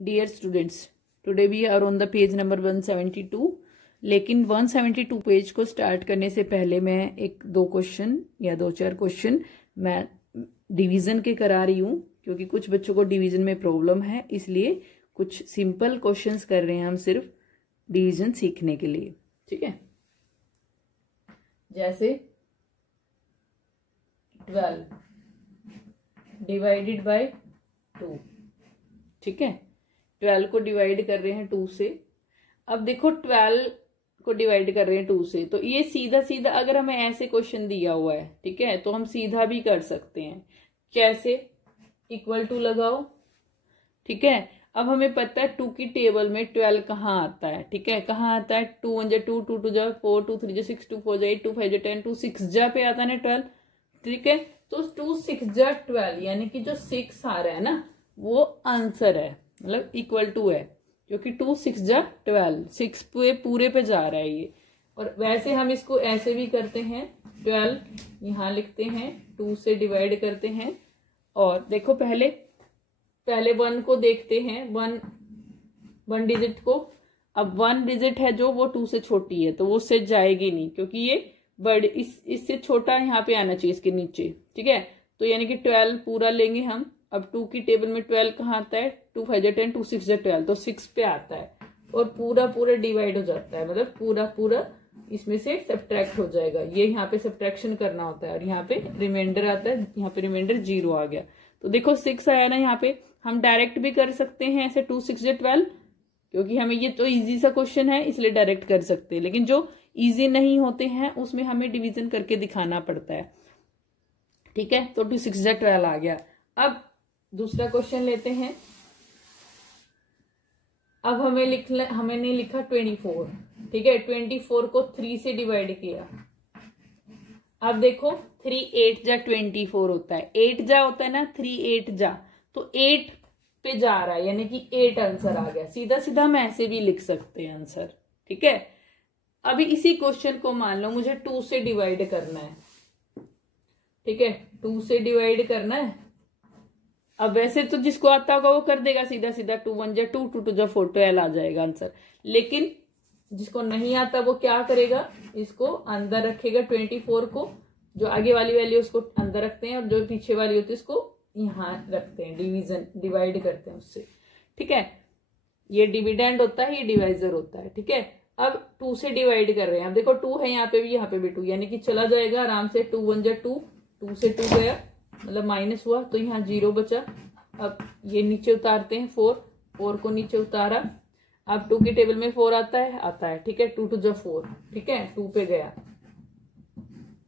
Dear students, today we are on the page number 172। लेकिन 172 page को start करने से पहले मैं एक दो क्वेश्चन या दो चार क्वेश्चन मैं डिवीजन के करा रही हूँ, क्योंकि कुछ बच्चों को डिवीजन में प्रॉब्लम है, इसलिए कुछ सिंपल क्वेश्चंस कर रहे हैं हम सिर्फ डिवीजन सीखने के लिए। ठीक है, जैसे 12 डिवाइडेड बाय 2। ठीक है, 12 को डिवाइड कर रहे हैं 2 से। अब देखो 12 को डिवाइड कर रहे हैं 2 से, तो ये सीधा सीधा अगर हमें ऐसे क्वेश्चन दिया हुआ है, ठीक है, तो हम सीधा भी कर सकते हैं। कैसे? इक्वल टू लगाओ। ठीक है, अब हमें पता है 2 की टेबल में 12 कहाँ आता है। ठीक है, कहाँ आता है? 2 1 जा 2, 2 2 जा 4, 2 3 जा 6, 2 4 जा 8, 2 5 जा 10, 2 6 जा पे आता है ना 12। ठीक है, तो 2 6 जा 12, यानी कि जो 6 आ रहा है ना वो आंसर है, मतलब इक्वल टू है, क्योंकि 2 6 जा 12, 6 पे पूरे पे जा रहा है ये। और वैसे हम इसको ऐसे भी करते हैं, 12 यहाँ लिखते हैं, 2 से डिवाइड करते हैं। और देखो पहले 1 को देखते हैं, 1 डिजिट को। अब 1 डिजिट है जो वो 2 से छोटी है, तो वो उससे जाएगी नहीं, क्योंकि ये बड़े इससे छोटा यहाँ पे आना चाहिए, इसके नीचे। ठीक है, तो यानी कि 12 पूरा लेंगे हम। अब 2 की टेबल में 12 कहाँ आता है? 2 5 जा 10, 2 6 जा 12, तो 6 पे आता है और पूरा डिवाइड हो जाता है, मतलब पूरा इसमें से सब्ट्रैक्ट हो जाएगा। ये यहाँ पे सब्ट्रैक्शन करना होता है और यहाँ पे रिमाइंडर आता है, यहाँ पे रिमाइंडर 0 आ गया। तो देखो 6 आया ना, यहाँ पे हम डायरेक्ट भी कर सकते हैं ऐसे 2 6 जा 12, क्योंकि हमें ये तो इजी सा क्वेश्चन है इसलिए डायरेक्ट कर सकते हैं। लेकिन जो इजी नहीं होते हैं उसमें हमें डिवीजन करके दिखाना पड़ता है। ठीक है, तो 2 6 जा 12 आ गया। अब दूसरा क्वेश्चन लेते हैं। अब हमने लिखा 24। ठीक है, 24 को 3 से डिवाइड किया। अब देखो 3 8 जा 24 होता है, 8 जा होता है ना, 3 8 जा, तो 8 पे जा रहा है, यानी कि 8 आंसर आ गया। सीधा सीधा हम ऐसे भी लिख सकते हैं आंसर। ठीक है, अभी इसी क्वेश्चन को मान लो मुझे 2 से डिवाइड करना है। ठीक है, 2 से डिवाइड करना है। अब वैसे तो जिसको आता होगा वो कर देगा सीधा सीधा, 2 1 जा 2, 2 2 जा 4, 12 आ जाएगा आंसर। लेकिन जिसको नहीं आता वो क्या करेगा? इसको अंदर रखेगा, 24 को जो आगे वाली वैल्यू उसको अंदर रखते हैं और जो पीछे वाली होती है उसको यहाँ रखते हैं, डिवाइड करते हैं उससे। ठीक है, ये डिविडेंड होता है, ये डिवाइजर होता है। ठीक है, अब 2 से डिवाइड कर रहे हैं। अब देखो 2 है यहाँ पे भी 2, यानी कि चला जाएगा आराम से। 2 1 जा 2, 2 से 2 गया, मतलब माइनस हुआ, तो यहाँ 0 बचा। अब ये नीचे उतारते हैं, 4 को नीचे उतारा। अब 2 की टेबल में 4 आता है। ठीक है, 2 2 जा 4, ठीक है, 2 पे गया,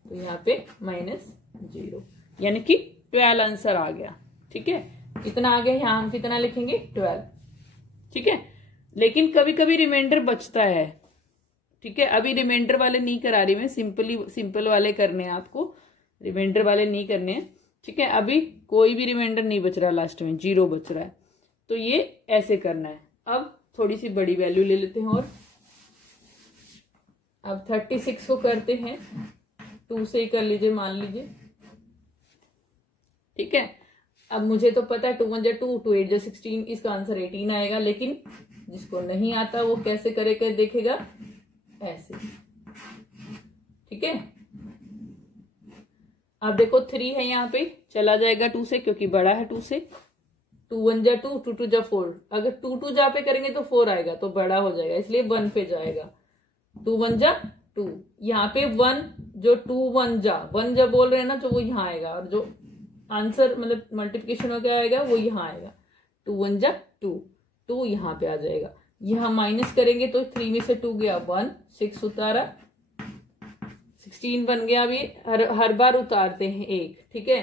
तो यहाँ पे -0, यानी कि 12 आंसर आ गया। ठीक है, इतना आ गया। यहाँ हम कितना लिखेंगे? 12। ठीक है, लेकिन कभी कभी रिमाइंडर बचता है। ठीक है, अभी रिमाइंडर वाले नहीं करा रही मैं, सिंपल वाले करने हैं आपको, रिमाइंडर वाले नहीं करने हैं। ठीक है, अभी कोई भी रिमाइंडर नहीं बच रहा, लास्ट में 0 बच रहा है, तो ये ऐसे करना है। अब थोड़ी सी बड़ी वैल्यू ले लेते हैं और अब 36 को करते हैं, 2 से ही कर लीजिए, मान लीजिए। ठीक है, अब मुझे तो पता है 2 1 जा 2, 2 8 जा 16, इसका आंसर 18 आएगा। लेकिन जिसको नहीं आता वो कैसे करेगा, देखेगा ऐसे। ठीक है, अब देखो 3 है यहाँ पे, चला जाएगा 2 से, क्योंकि बड़ा है 2 से। 2 1 जा 2, 2 2 जा 4, अगर 2 2 जा पे करेंगे तो 4 आएगा, तो बड़ा हो जाएगा, इसलिए 1 पे जाएगा। 2 1 जा 2, यहाँ पे 1 जो 2 1 जा बोल रहे हैं ना, तो वो यहाँ आएगा, और जो आंसर मतलब मल्टीप्लिकेशन हो गया आएगा वो यहाँ आएगा। 2 1 जा 2 यहाँ पे आ जाएगा। यहाँ माइनस करेंगे तो 3 में से 2 गया 1, 6 उतारा, 16 बन गया। अभी हर बार उतारते हैं 1। ठीक है,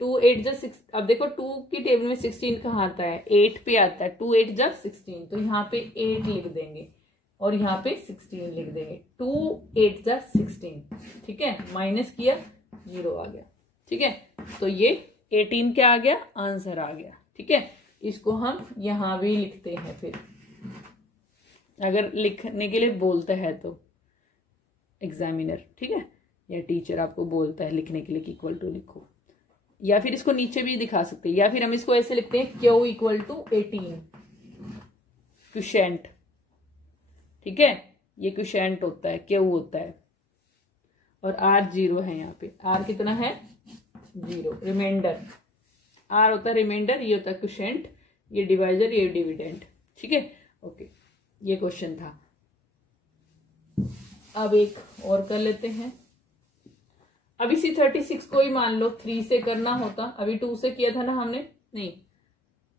2 8 जा 6। अब देखो 2 की टेबल में 16 कहाँ आता है? 8 पे आता है। 2 8 जा 16, तो यहाँ पे 8 लिख देंगे और यहाँ पे 16 लिख देंगे। 2 8 जा 16। ठीक है, माइनस किया, 0 आ गया। ठीक है, तो ये 18 क्या आ गया? आंसर आ गया। ठीक है, इसको हम यहाँ भी लिखते हैं, फिर अगर लिखने के लिए बोलता है तो एग्जामिनर, ठीक है, या टीचर आपको बोलता है लिखने के लिए कि इक्वल टू लिखो, या फिर इसको नीचे भी दिखा सकते हैं, या फिर हम इसको ऐसे लिखते हैं Q = 18। क्वोशिएंट, ठीक है, ये क्वोशिएंट होता है, क्यू होता है, और आर 0 है यहाँ पे। आर कितना है? 0। रिमाइंडर आर होता है रिमाइंडर, ये होता है क्वोशिएंट, ये डिवाइजर, ये डिविडेंड, ठीक है। ओके, ये क्वेश्चन था। अब एक और कर लेते हैं। अब इसी 36 को ही मान लो 3 से करना होता, अभी 2 से किया था ना हमने, नहीं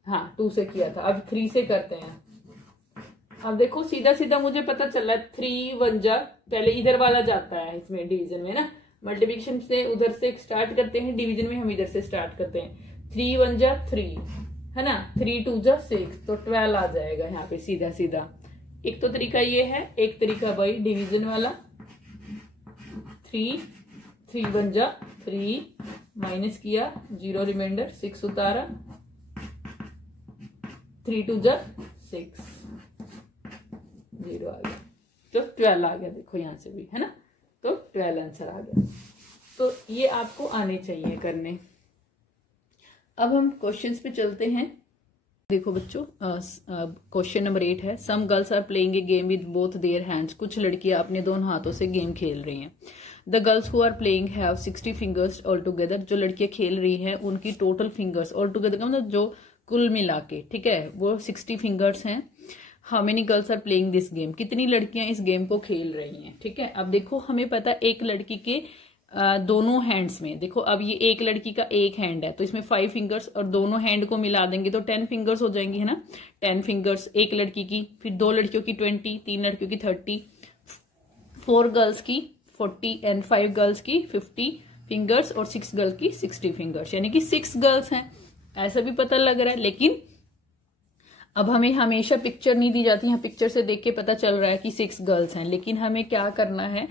हाँ 2 से किया था, अब 3 से करते हैं। अब देखो सीधा सीधा मुझे पता चला 3 1 जा, पहले इधर वाला जाता है इसमें डिवीजन में ना, मल्टीप्लिकेशन से उधर से स्टार्ट करते हैं, डिवीजन में हम इधर से स्टार्ट करते हैं। 3 1 जा 3 है ना, 3 2 जा 6, तो 12 आ जाएगा यहाँ पे सीधा सीधा। एक तो तरीका ये है, एक तरीका भाई डिवीजन वाला, 3 1 जा 3 माइनस किया, 0 रिमाइंडर, 6 उतारा, 3 2 जा 6, 0 आ गया, तो 12 आ गया। देखो यहां से भी है ना, तो 12 आंसर आ गया। तो ये आपको आने चाहिए करने। अब हम क्वेश्चंस पे चलते हैं। देखो बच्चों, क्वेश्चन नंबर 8 है, some girls are playing a game with both their hands. कुछ लड़कियां अपने दोनों हाथों से गेम खेल रही हैं। The girls who are playing have 60 fingers all together. जो लड़कियां खेल रही हैं उनकी टोटल फिंगर्स ऑल टुगेदर का मतलब जो कुल मिला के, ठीक है, वो 60 फिंगर्स हैं। How many girls are playing this game. कितनी लड़कियां इस गेम को खेल रही हैं, ठीक है। अब देखो हमें पता एक लड़की के दोनों हैंड्स में, देखो अब ये एक लड़की का एक हैंड है तो इसमें 5 फिंगर्स, और दोनों हैंड को मिला देंगे तो 10 फिंगर्स हो जाएंगी, है ना। 10 फिंगर्स एक लड़की की, फिर 2 लड़कियों की 20, 3 लड़कियों की 30, 4 गर्ल्स की 40 एंड 5 गर्ल्स की 50 फिंगर्स, और 6 गर्ल्स की 60 फिंगर्स, यानी कि 6 गर्ल्स हैं, ऐसा भी पता लग रहा है। लेकिन अब हमें हमेशा पिक्चर नहीं दी जाती, यहाँ पिक्चर से देख के पता चल रहा है कि 6 गर्ल्स हैं, लेकिन हमें क्या करना है,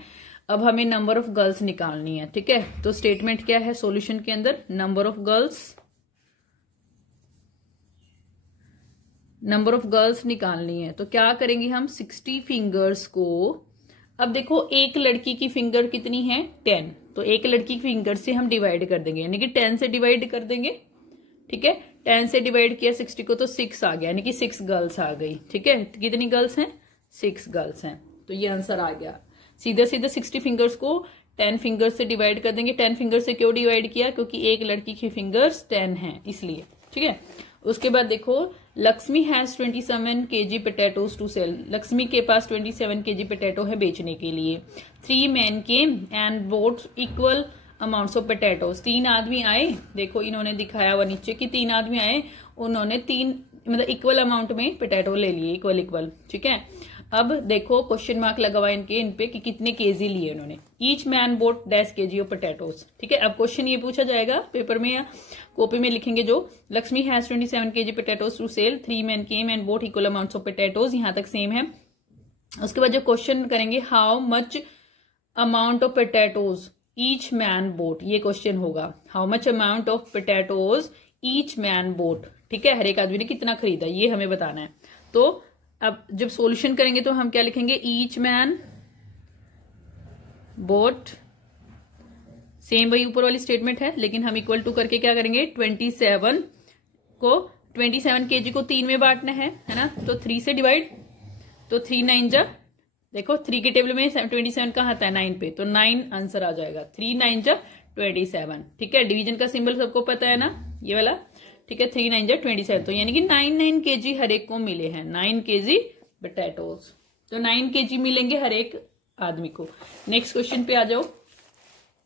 अब हमें नंबर ऑफ गर्ल्स निकालनी है, ठीक है। तो स्टेटमेंट क्या है सॉल्यूशन के अंदर, नंबर ऑफ गर्ल्स निकालनी है। तो क्या करेंगे हम, 60 फिंगर्स को, अब देखो एक लड़की की फिंगर कितनी है 10, तो एक लड़की की फिंगर से हम डिवाइड कर देंगे, यानी कि 10 से डिवाइड कर देंगे, ठीक है। 10 से डिवाइड किया 60 को तो 6 आ गया, यानी कि 6 गर्ल्स आ गई, ठीक है। कितनी गर्ल्स हैं, 6 गर्ल्स हैं, तो ये आंसर आ गया। सीधा सीधा 60 फिंगर्स को 10 फिंगर्स से डिवाइड कर देंगे। 10 फिंगर से क्यों डिवाइड किया, क्योंकि एक लड़की की फिंगर्स 10 हैं इसलिए, ठीक है। उसके बाद देखो, Lakshmi has 27 kg potatoes to sell. Lakshmi के पास 27 kg पोटैटो है बेचने के लिए। 3 men came and bought equal amounts of potatoes। 3 आदमी आए, देखो इन्होंने दिखाया हुआ नीचे कि 3 आदमी आए, उन्होंने 3 मतलब इक्वल अमाउंट में पोटैटो ले लिए, इक्वल, ठीक है। अब देखो क्वेश्चन मार्क लगा इन पे कि कितने केजी लिए उन्होंने। Each man boat dash KG of potatoes, ठीक है। अब क्वेश्चन ये पूछा जाएगा पेपर में या कॉपी में लिखेंगे जो, Lakshmi has 27 kg potatoes to sell, 3 men came and bought equal amounts of potatoes, यहां तक सेम है। उसके बाद जो क्वेश्चन करेंगे, how much amount of potatoes each man boat, ये क्वेश्चन होगा, how much amount of potatoes each man boat, ठीक है, हर एक आदमी ने कितना खरीदा ये हमें बताना है। तो अब जब सॉल्यूशन करेंगे तो हम क्या लिखेंगे, ईच मैन बोट, सेम वही ऊपर वाली स्टेटमेंट है, लेकिन हम इक्वल टू करके क्या करेंगे, 27 kg को 3 में बांटना है ना, तो 3 से डिवाइड, तो 3 9 जा, देखो 3 के टेबल में 27 कहाँ आता है 9 पे, तो 9 आंसर आ जाएगा। 3 9 जा 27, ठीक है। डिवीजन का सिंबल सबको पता है ना, ये वाला, ठीक है। 3 9 जा 27, तो यानी कि 9 kg हर एक को मिले हैं, 9 kg पोटैटोज, तो 9 kg मिलेंगे हर एक आदमी को। नेक्स्ट क्वेश्चन पे आ जाओ।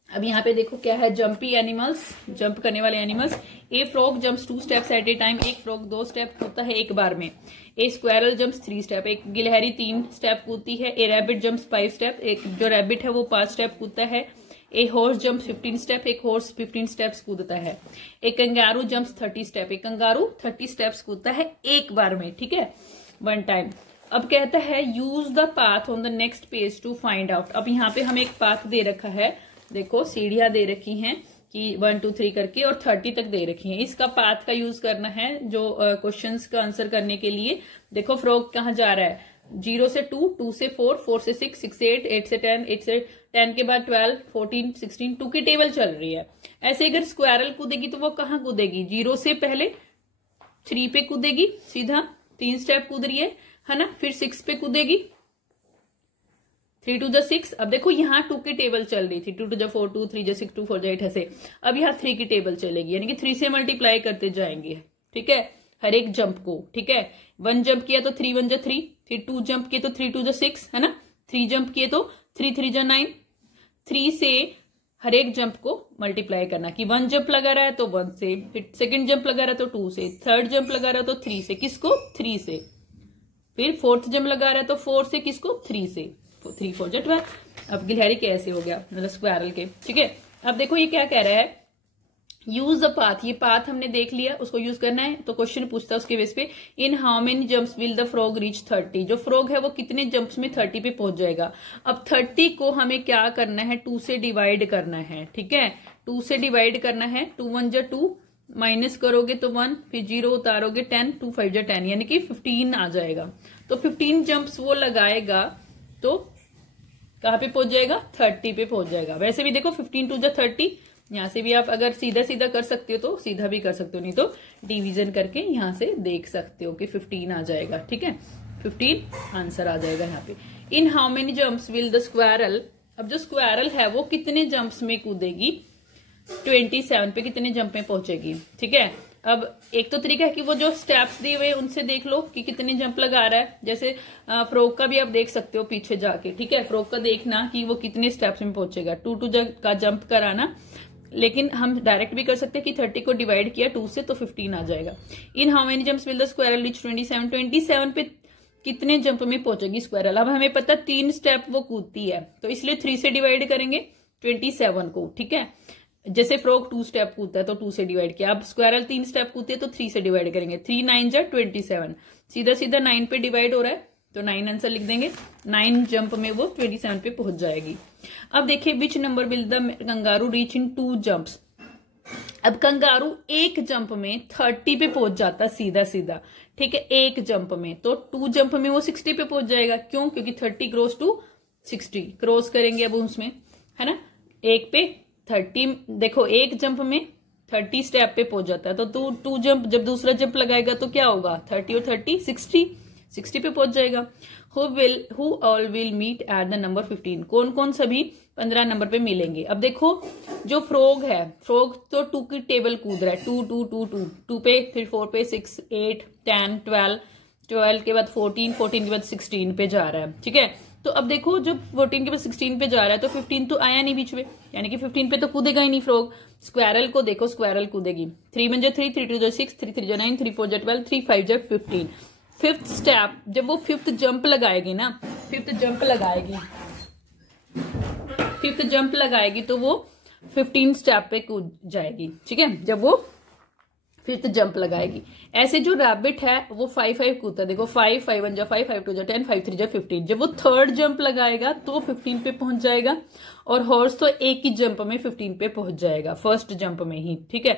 अब यहाँ पे देखो क्या है, जंपी एनिमल्स, जंप करने वाले animals. A frog jumps 2 steps at a time, एक फ्रॉग 2 स्टेप कूदता है एक बार में। ए स्क्वायरल जंप्स 3 स्टेप, एक गिलहरी 3 स्टेप कूदती है। ए रैबिट जंप्स 5 स्टेप, एक जो रैबिट है वो 5 स्टेप कूदता है। ए हॉर्स जंप्स 15 स्टेप, एक हॉर्स 15 स्टेप्स कूदता है। एक कंगारू जंप्स 30 स्टेप, एक कंगारू 30 स्टेप्स कूदता है एक बार में, ठीक है, 1 टाइम। अब कहता है use the path on the next page to find out. अब यहाँ पे हमें एक पाथ दे रखा है, देखो सीढ़ियां दे रखी हैं कि 1 2 3 करके, और 30 तक दे रखी हैं। इसका पाथ का यूज करना है जो क्वेश्चंस का आंसर करने के लिए। देखो फ्रॉग कहाँ जा रहा है, 0 से 2, 2 से 4, 4 से 6, 6 से 8, 8 से 10, 8 से 10 के बाद 12, 14, 16, 2 की टेबल चल रही है। ऐसे अगर स्क्वायरल कूदेगी तो वो कहाँ कूदेगी, 0 से पहले 3 पे कूदेगी, सीधा 3 स्टेप कूद रही है, है ना, फिर 6 पे कूदेगी, 3 2 जा 6। अब देखो यहाँ 2 की टेबल चल रही थी, 2 2 जा 4, 2 3 जा 6, 2 4 जा 8 ऐसे। अब यहाँ 3 की टेबल चलेगी, यानी कि 3 से मल्टीप्लाई करते जाएंगे, ठीक है, हर एक जंप को, ठीक है। 1 जंप किया तो 3 1 जा 3, फिर 2 जंप किए तो 3 2 जा 6, है ना, 3 जंप किए तो 3 3 जा 9। 3 से हर एक जंप को मल्टीप्लाई करना, कि 1 जंप लगा रहा है तो 1 से, फिर सेकंड जंप लगा रहा है तो 2 से, थर्ड जंप लगा रहा है तो 3 से, किसको 3 से, फिर फोर्थ जंप लगा रहा है तो 4 से, किसको 3 से, 3 4 जा 12। अब गिलहरी कैसे हो गया, मतलब स्क्वायरल के, ठीक है। अब देखो ये क्या कह रहा है, यूज द पाथ, ये पाथ हमने देख लिया, उसको यूज करना है। तो क्वेश्चन पूछता है उसके बेस पे, in how many jumps will the frog reach 30, जो फ्रॉग है वो कितने जंप्स में 30 पे पहुंच जाएगा। अब 30 को हमें क्या करना है, 2 से डिवाइड करना है, ठीक है, 2 से डिवाइड करना है। 2 1 जा 2, माइनस करोगे तो 1, फिर 0 उतारोगे 10, 2 5 जा 10, यानी कि 15 आ जाएगा। तो 15 जंप्स वो लगाएगा तो कहां पे पहुंच जाएगा, 30 पे पहुंच जाएगा। वैसे भी देखो 15 2 जा 30, यहां से भी आप अगर सीधा सीधा कर सकते हो तो सीधा भी कर सकते हो, नहीं तो डिवीजन करके यहां से देख सकते हो कि 15 आ जाएगा, ठीक है, 15 आंसर आ जाएगा यहाँ पे। In how many jumps will the squirrel, अब जो स्क्वायरल है वो कितने जंप्स में कूदेगी, 27 पे कितने जंप में पहुंचेगी, ठीक है। अब एक तो तरीका है कि वो जो स्टेप्स दिए हुए उनसे देख लो कि कितने जंप लगा रहा है, जैसे फ्रॉग का भी आप देख सकते हो पीछे जाके, ठीक है, फ्रॉग का देखना कि वो कितने स्टेप्स में पहुंचेगा। 2 2 का जंप कराना, लेकिन हम डायरेक्ट भी कर सकते हैं कि 30 को डिवाइड किया 2 से तो 15 आ जाएगा। In how many jumps will the squirrel reach 27, 27 पे कितने जंप में पहुंचेगी स्क्वायरल। अब हमें पता 3 स्टेप वो कूदती है, तो इसलिए 3 से डिवाइड करेंगे 27 को, ठीक है। जैसे फ्रॉग 2 स्टेप कूदता है तो 2 से डिवाइड किया, अब स्क्वायरल 3 स्टेप कूदती है तो 3 से डिवाइड करेंगे। 3 9 जा 27, सीधा सीधा 9 पे डिवाइड हो रहा है तो 9 आंसर लिख देंगे। 9 जंप में वो 27 पे पहुंच जाएगी। अब देखिए which number will the kangaroo reach in 2 jumps. अब कंगारू एक जंप में 30 पे पहुंच जाता सीधा सीधा, ठीक है, एक जंप में, तो 2 जंप में वो 60 पे पहुंच जाएगा। क्यों, क्योंकि 30 क्रॉस टू 60 क्रॉस करेंगे अब उसमें, है ना, एक पे 30, देखो एक जंप में 30 स्टेप पे पहुंच जाता है, तो 2 जंप जब दूसरा जंप लगाएगा तो क्या होगा, 30 और 30 60 पे पहुंच जाएगा। Who all will meet at the number 15, कौन कौन सभी 15 नंबर पे मिलेंगे। अब देखो जो फ्रॉग है, फ्रॉग तो 2 की टेबल कूद रहा है, 2 2 2 2 2 पे, फिर 4 पे, 6 8 10 12 12 के बाद 14 14 के बाद 16 पे जा रहा है, ठीक है। तो अब देखो जब 14 के बाद 16 पे जा रहा है तो 15 तो आया नहीं बीच में, यानी कि 15 पे तो कूदेगा ही नहीं फ्रॉग। स्क्वायरल को देखो, स्क्वायरल कूदेगी 3 1 जा 3, 3 2 जा 6, 3 3 जा 9, 3 4 जा 12, 3 5 जा 15। फिफ्थ स्टेप जब वो फिफ्थ जंप लगाएगी ना, फिफ्थ जंप लगाएगी तो वो 15 स्टेप पे कूद जाएगी, ठीक है, जब वो फिफ्थ जंप लगाएगी। ऐसे जो रैबिट है वो 5 5 कूदता है, देखो 5 5 1 जा 5, 5 2 जा 10, 5 3 जा 15। जब वो थर्ड जंप लगाएगा तो 15 पे पहुंच जाएगा, और हॉर्स तो एक ही जंप में 15 पे पहुंच जाएगा, फर्स्ट जंप में ही, ठीक है।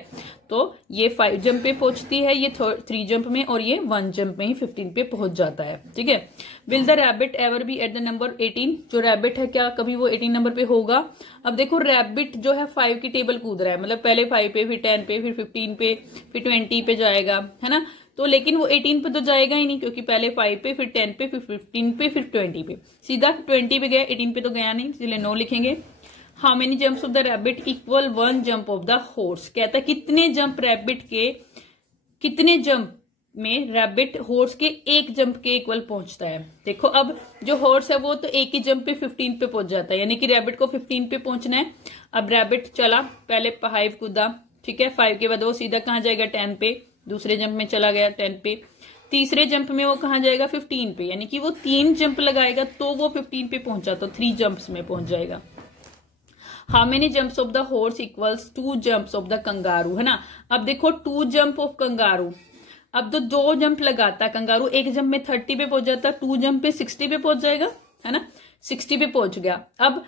तो ये 5 जंप पे पहुंचती है, ये 3 जंप में, और ये 1 जंप में ही 15 पे पहुंच जाता है, ठीक है। Will the rabbit ever be eight the number 18, जो रैबिट है क्या कभी वो 18 नंबर पे होगा। अब देखो रैबिट जो है 5 की टेबल कूद रहा है, मतलब पहले 5 पे, फिर 10 पे, फिर 15 पे, फिर 20 पे जाएगा, है ना। तो लेकिन वो 18 पे तो जाएगा ही नहीं, क्योंकि पहले 5 पे, फिर 10 पे, फिर 15 पे, फिर 20 पे, सीधा 20 पे गया, 18 पे तो गया नहीं, इसलिए नो लिखेंगे। How many jumps of the rabbit equal 1 jump of the horse, कहता है कितने जंप रैबिट के, कितने जंप में रैबिट हॉर्स के एक जंप के इक्वल पहुंचता है। देखो अब जो हॉर्स है वो तो एक ही जंप पे 15 पे पहुंच जाता है, यानी कि रैबिट को 15 पे पहुंचना है। अब रैबिट चला, पहले 5 कूदा, ठीक है, 5 के बाद वो सीधा कहां जाएगा 10 पे, दूसरे जंप में चला गया 10 पे, तीसरे जंप में वो कहां जाएगा 15 पे, यानी कि वो 3 जंप लगाएगा तो वो 15 पे पहुंचा, तो 3 जंप्स में पहुंच जाएगा। How many jumps of the horse equals 2 jumps of the kangaroo, है ना। अब देखो 2 जंप ऑफ कंगारू, अब तो 2 जंप लगाता है कंगारू, एक जंप में 30 पे पहुंच जाता है, 2 जंप पे 60 पे पहुंच जाएगा, है ना, 60 पे पहुंच गया। अब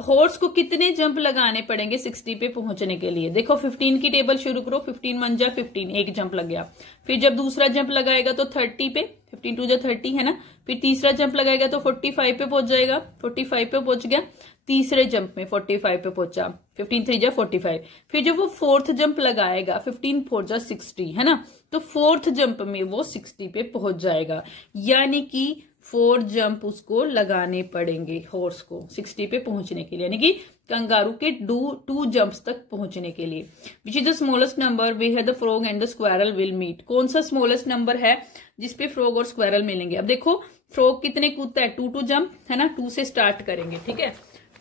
हॉर्स को कितने जंप लगाने पड़ेंगे 60 पे पहुंचने के लिए। देखो 15 की टेबल शुरू करो, 15 1 जा 15, एक जंप लग गया। फिर जब दूसरा जंप लगाएगा तो 30 पे, 15 2 जा 30 है ना। फिर तीसरा जंप लगाएगा तो 45 पे पहुंच जाएगा, 45 पे पहुंच गया। तीसरे जंप में 45 पे पहुंचा, 15 3 जा 45। फिर जब वो फोर्थ जंप लगाएगा 15 4 जा 60 है ना, तो फोर्थ जंप में वो 60 पे पहुंच जाएगा। यानी कि 4 जंप उसको लगाने पड़ेंगे हॉर्स को 60 पे पहुंचने के लिए, यानी कि कंगारू के 2 जंप्स तक पहुंचने के लिए। Which is the smallest number where the frog and the squirrel will meet. कौन सा स्मॉलेस्ट नंबर है जिसपे फ्रॉग और स्क्वायरल मिलेंगे। अब देखो फ्रॉग कितने कूदता है, 2 जंप है ना, 2 से स्टार्ट करेंगे, ठीक है,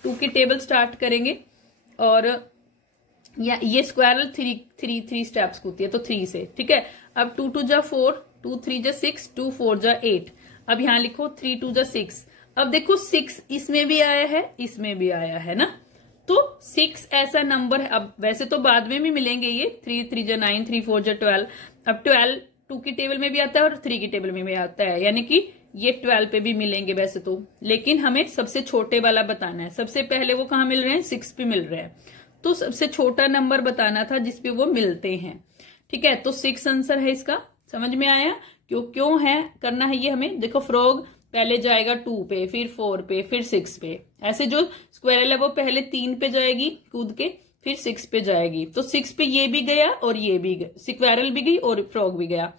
2 की टेबल स्टार्ट करेंगे। और ये स्क्वायरल 3 स्टेप्स कूदती है तो 3 से, ठीक है। अब 2 2 जा 4, 2 3 जा 6, 2 4 जा 8। अब यहां लिखो 3 2 जा 6। अब देखो 6 इसमें भी आया है, इसमें भी आया है ना, तो 6 ऐसा नंबर है। अब वैसे तो बाद में भी मिलेंगे ये, 3 3 जा 9, 3 4 जा 12। अब 12 2 की टेबल में भी आता है और 3 की टेबल में भी आता है, यानी कि ये 12 पे भी मिलेंगे वैसे तो, लेकिन हमें सबसे छोटे वाला बताना है। सबसे पहले वो कहाँ मिल रहे हैं, 6 पे मिल रहे हैं, तो सबसे छोटा नंबर बताना था जिसपे वो मिलते हैं, ठीक है। तो 6 आंसर है इसका। समझ में आया क्यों है करना है ये हमें। देखो फ्रॉग पहले जाएगा 2 पे, फिर 4 पे, फिर 6 पे। ऐसे जो स्क्वायरल है वो पहले 3 पे जाएगी कूद के, फिर 6 पे जाएगी। तो 6 पे ये भी गया और ये भी गया, स्क्वायरल भी गई और फ्रॉग भी गया,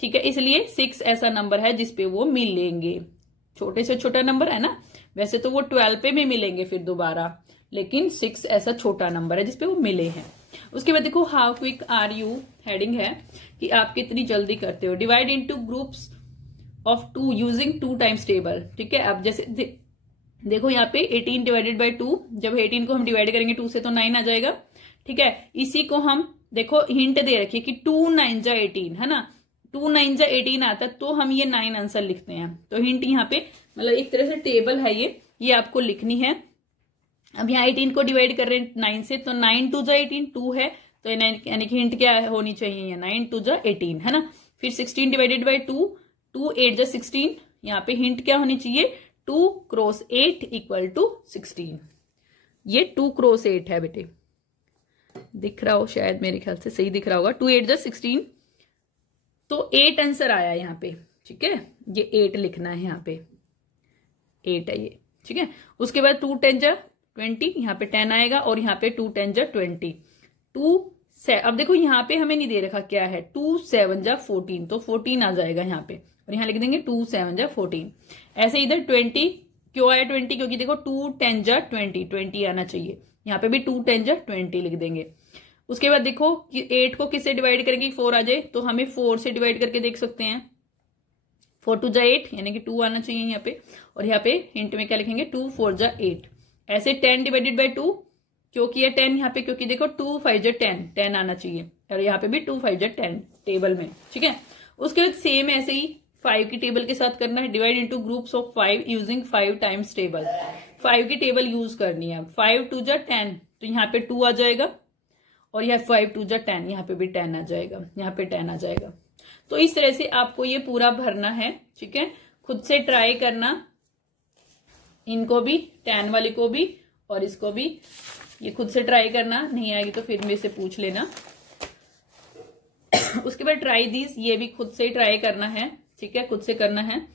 ठीक है। इसलिए 6 ऐसा नंबर है जिसपे वो मिलेंगे। छोटे से छोटा नंबर है ना, वैसे तो वो 12 पे भी मिलेंगे फिर दोबारा, लेकिन 6 ऐसा छोटा नंबर है जिसपे वो मिले हैं। उसके बाद देखो how quick are you, heading है कि आप कितनी जल्दी करते हो। Divide into groups of 2 using 2 times table, ठीक है। अब जैसे देखो यहाँ पे 18 डिवाइडेड बाय 2, जब 18 को हम डिवाइड करेंगे 2 से तो 9 आ जाएगा, ठीक है। इसी को हम देखो हिंट दे रखिए कि 2 9 जा 18 है ना, 2 9 जा 18 आता तो हम ये 9 आंसर लिखते हैं। तो हिंट यहाँ पे मतलब एक तरह से टेबल है ये आपको लिखनी है। अब यहाँ 18 को डिवाइड कर रहे हैं 9 से, तो 9 2 जा 18 2 है, तो यानी कि हिंट क्या होनी चाहिए, 9 2 जा 18 है ना। फिर 16 डिवाइडेड बाय 2, 2 8 जा 16, यहाँ पे हिंट क्या होनी चाहिए, 2 क्रॉस 8 इक्वल टू 16। ये 2 क्रॉस 8 है बेटे, दिख रहा हो शायद, मेरे ख्याल से सही दिख रहा होगा। 2 8 जा 16, तो 8 आंसर आया यहाँ पे, ठीक है। ये 8 लिखना है यहाँ पे, 8 है ये, ठीक है। उसके बाद 2 10 जा 20, यहाँ पे 10 आएगा, और यहाँ पे 2 10 जा 20, 2 अब देखो यहाँ पे हमें नहीं दे रखा क्या है, 2 7 जा 14, तो 14 आ जाएगा यहाँ पे, और यहाँ लिख देंगे 2 7 जा 14। ऐसे इधर 20 क्यों आया 20, क्योंकि देखो 2 10 जा 20 आना चाहिए, यहाँ पे भी 2 10 जा 20 लिख देंगे। उसके बाद देखो कि 8 को किससे डिवाइड करेंगे 4 आ जाए, तो हमें 4 से डिवाइड करके देख सकते हैं। 4 2 जा 8, यानी कि 2 आना चाहिए यहाँ पे, और यहाँ पे हिंट में क्या लिखेंगे 2 4 जा 8। ऐसे 10 डिवाइडेड बाय 2, क्यों किया 10 यहाँ पे, क्योंकि देखो 2 5 जा 10 आना चाहिए, और यहाँ पे भी 2 5 जा 10 टेबल में, ठीक है। उसके बाद सेम ऐसे ही 5 की टेबल के साथ करना है। Divide into groups of 5 using 5 times table, 5 की टेबल यूज करनी है। 5 2 जा 10, तो यहाँ पे 2 आ जाएगा, और यह 5 2 जा 10, यहाँ पे भी 10 आ जाएगा, यहाँ पे 10 आ जाएगा। तो इस तरह से आपको ये पूरा भरना है, ठीक है। खुद से ट्राई करना, इनको भी, 10 वाले को भी और इसको भी, ये खुद से ट्राई करना। नहीं आएगी तो फिर मेरे से पूछ लेना। उसके बाद ट्राई दिस, ये भी खुद से ही ट्राई करना है, ठीक है, खुद से करना है।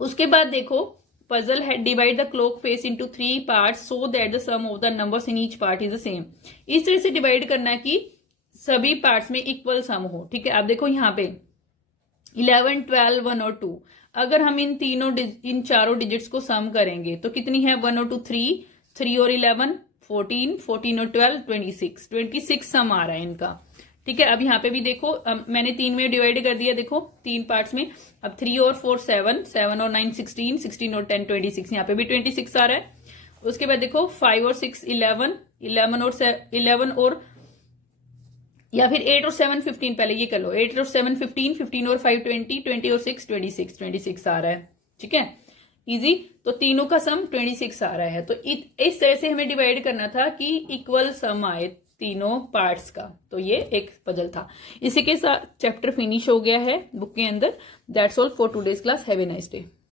उसके बाद देखो पजल है, divide the clock face into 3 parts so that the sum of the numbers in each part is the same. इस तरह से डिवाइड करना है कि सभी पार्ट्स में इक्वल सम हो, ठीक है। आप देखो यहाँ पे 11 12 1 और 2, अगर हम इन चारों डिजिट्स को सम करेंगे तो कितनी है, 1 और 2 3 और 11 14 14 और 12 26 सम आ रहा है इनका, ठीक है। अब यहाँ पे भी देखो मैंने 3 में डिवाइड कर दिया, देखो 3 पार्ट्स में। अब 3 और 4 7 और 9 16 और 10 26, यहाँ पे भी 26 आ रहा है। उसके बाद देखो 5 और 6 11 और या फिर 8 और 7 15, पहले ये कर लो, 8 और 7 15, 15 और 5 20 और 6 26 आ रहा है, ठीक है, इजी। तो तीनों का सम 26 आ रहा है। तो इस तरह से हमें डिवाइड करना था कि इक्वल सम आए तीनों पार्ट्स का। तो ये एक पजल था। इसी के साथ चैप्टर फिनिश हो गया है बुक के अंदर। That's all for today's class. Have a nice day.